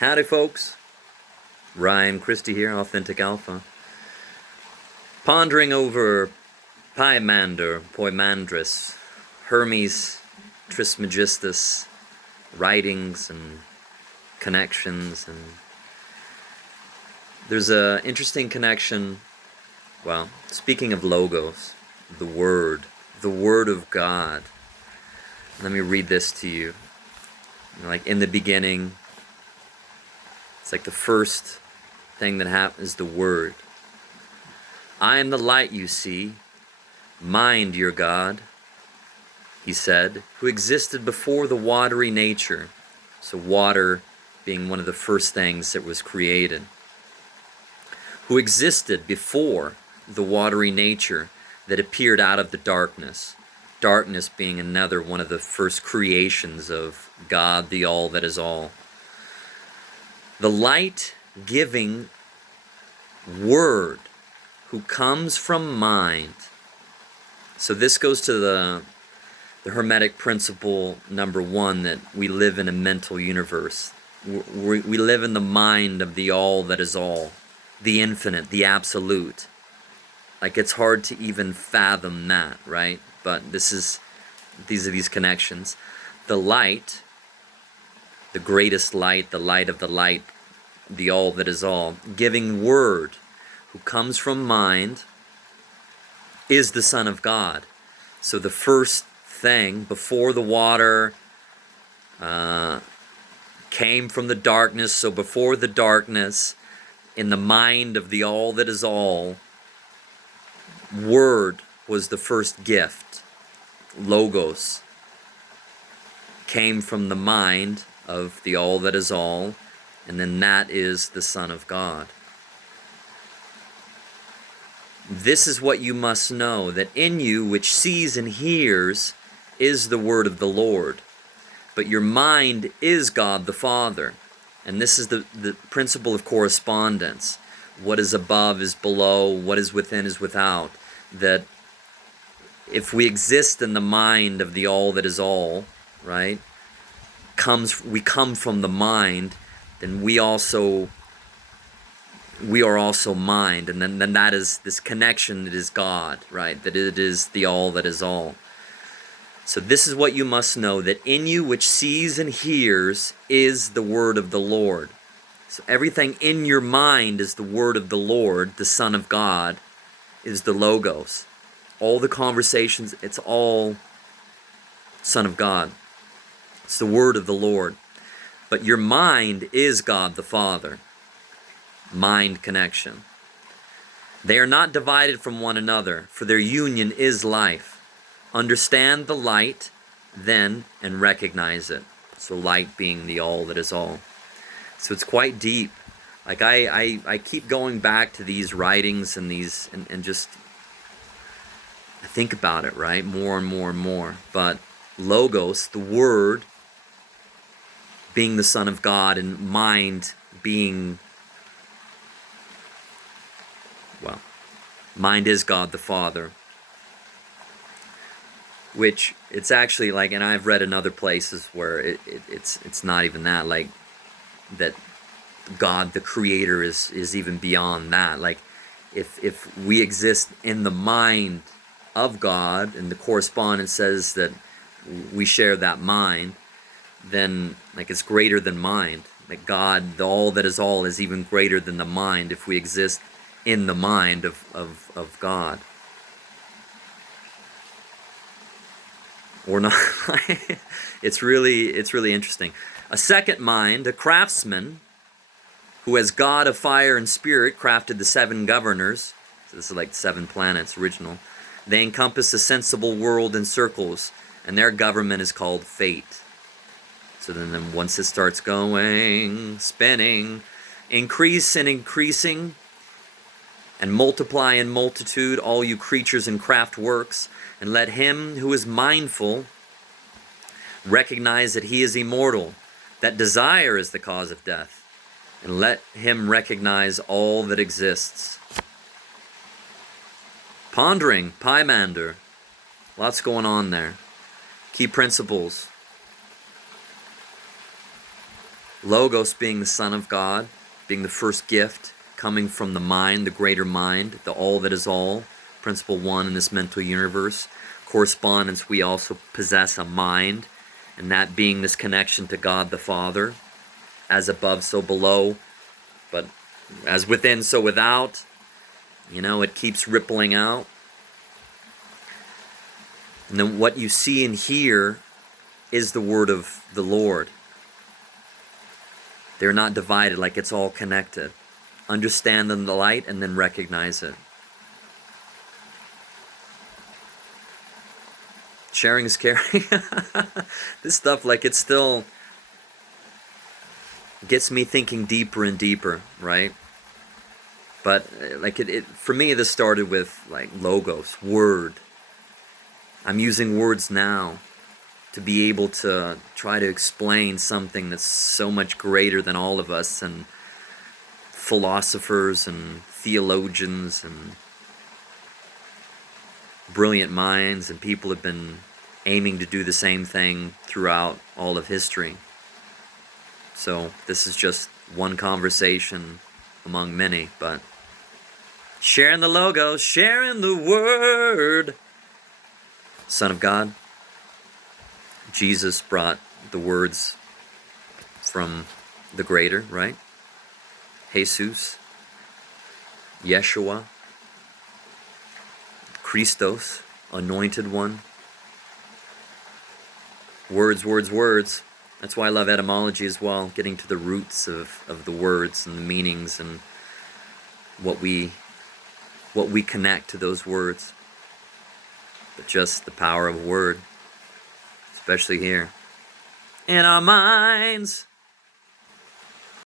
Howdy, folks. Ryan Christie here, Authentic Alpha. Pondering over Pymander, Poimandris, Hermes Trismegistus, writings and connections, and there's an interesting connection. Well, speaking of logos, the Word of God. Let me read this to you. Like in the beginning, it's like the first thing that happens is the Word. I am the light you see. Mind your God, he said, who existed before the watery nature. So water being one of the first things that was created. Who existed before the watery nature that appeared out of the darkness. Darkness being another one of the first creations of God, the all that is all. The light-giving Word who comes from mind. So this goes to the Hermetic principle number 1, that we live in a mental universe. We live in the mind of the all that is all, the infinite, the absolute. Like, it's hard to even fathom that, right? But these are these connections. The light, the greatest light, the light of the light, the all that is all, giving Word, who comes from mind, is the Son of God. So the first thing, before the water came from the darkness, so before the darkness, in the mind of the all that is all, Word was the first gift. Logos came from the mind of the all that is all, and then that is the Son of God. This is what you must know, that in you which sees and hears is the word of the Lord. But your mind is God the Father. And this is the principle of correspondence. What is above is below, what is within is without. That if we exist in the mind of the all that is all, right, we come from the mind, then we are also mind, and then that is this connection that is God, right? That it is the all that is all. So this is what you must know, that in you which sees and hears is the word of the Lord. So everything in your mind is the word of the Lord, the Son of God, is the Logos. All the conversations, it's all Son of God. It's the word of the Lord. But your mind is God the Father. Mind connection. They are not divided from one another, for their union is life. Understand the light, then, and recognize it. So light being the all that is all. So it's quite deep. Like I keep going back to these writings and these and just I think about it, right? More and more and more. But Logos, the Word, being the Son of God, and mind being, well, mind is God the Father. Which it's actually like, and I've read in other places where it's not even that, like that God the Creator is even beyond that. Like if we exist in the mind of God, and the correspondence says that we share that mind, then like it's greater than mind. Like God, the all that is all, is even greater than the mind if we exist in the mind of God. Or not. It's really interesting. A second mind, a craftsman, who as God of fire and spirit crafted the 7 governors. So this is like 7 planets original. They encompass the sensible world in circles, and their government is called fate. So then once it starts going, spinning, increase and increasing, and multiply in multitude, all you creatures and craft works, and let him who is mindful recognize that he is immortal, that desire is the cause of death, and let him recognize all that exists. Pondering, Pymander, lots going on there. Key principles. Logos being the Son of God, being the first gift, coming from the mind, the greater mind, the all that is all, principle one in this mental universe. Correspondence, we also possess a mind, and that being this connection to God the Father, as above, so below, but as within, so without. It keeps rippling out. And then what you see and hear is the word of the Lord. They're not divided, like it's all connected. Understand the light and then recognize it. Sharing is caring. This stuff, like, it still gets me thinking deeper and deeper, right? But like it for me, this started with like logos, word. I'm using words now to be able to try to explain something that's so much greater than all of us, and philosophers and theologians and brilliant minds and people have been aiming to do the same thing throughout all of history. So this is just one conversation among many, but sharing the logo, sharing the word. Son of God, Jesus brought the words from the greater, right? Jesus, Yeshua, Christos, anointed one. Words, words, words. That's why I love etymology as well, getting to the roots of the words and the meanings and what we connect to those words. But just the power of a word, especially here in our minds.